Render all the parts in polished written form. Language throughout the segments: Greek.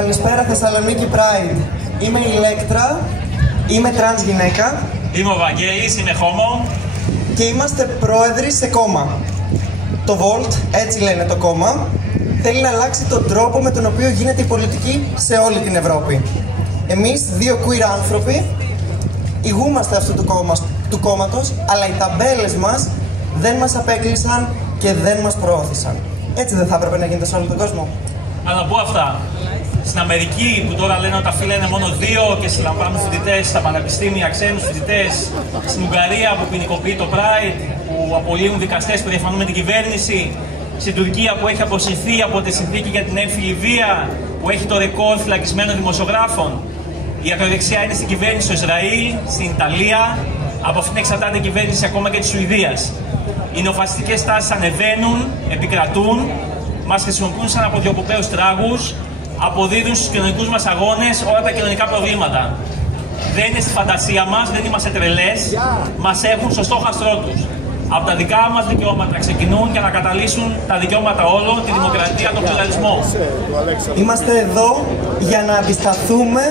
Καλησπέρα Θεσσαλονίκη Pride. Είμαι η Ηλέκτρα, είμαι τρανς γυναίκα. Είμαι ο Βαγγέλης, είμαι χόμο. Και είμαστε πρόεδροι σε κόμμα. Το Volt, έτσι λένε το κόμμα, θέλει να αλλάξει τον τρόπο με τον οποίο γίνεται η πολιτική σε όλη την Ευρώπη. Εμείς, δύο queer άνθρωποι, ηγούμαστε αυτού του κόμματος, αλλά οι ταμπέλες μας δεν μας απέκλεισαν και δεν μας προώθησαν. Έτσι δεν θα έπρεπε να γίνεται σε όλο τον κόσμο? Αλλά πού αυτά? Στην Αμερική που τώρα λένε ότι τα φύλλα είναι μόνο δύο και συλλαμβάνουν φοιτητές στα πανεπιστήμια, ξένους φοιτητές. Στην Ουγγαρία που ποινικοποιεί το Pride, που απολύουν δικαστές που διαφωνούν με την κυβέρνηση. Στην Τουρκία που έχει αποσυρθεί από τη συνθήκη για την έμφυλη βία, που έχει το ρεκόρ φυλακισμένων δημοσιογράφων. Η ακροδεξιά είναι στην κυβέρνηση στο Ισραήλ, στην Ιταλία. Από αυτήν εξαρτάται η κυβέρνηση ακόμα και της Σουηδίας. Οι νεοφασιστικές τάσεις ανεβαίνουν, επικρατούν, μας χρησιμοποιούν σαν αποδιοπομπαίους τράγους, αποδίδουν στους κοινωνικούς μας αγώνες όλα τα κοινωνικά προβλήματα. Δεν είναι στη φαντασία μας, δεν είμαστε τρελές, μας έχουν στο στόχαστρό τους. Από τα δικά μας δικαιώματα ξεκινούν και να καταλύσουν τα δικαιώματα όλων, τη δημοκρατία, τον πλουραλισμό. Είμαστε εδώ για να αντισταθούμε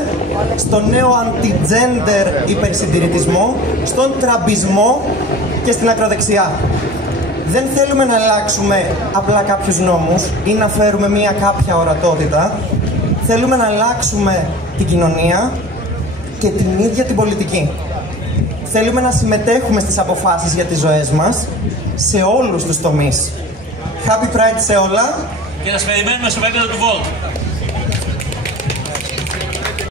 στο νέο αντι-gender υπερσυντηρητισμό, στον τραμπισμό και στην ακροδεξιά. Δεν θέλουμε να αλλάξουμε απλά κάποιους νόμους ή να φέρουμε μια κάποια ορατότητα. Θέλουμε να αλλάξουμε την κοινωνία και την ίδια την πολιτική. Θέλουμε να συμμετέχουμε στις αποφάσεις για τις ζωές μας σε όλους τους τομείς. Happy Pride σε όλα. Και να σας περιμένουμε στο επίπεδο του Volt.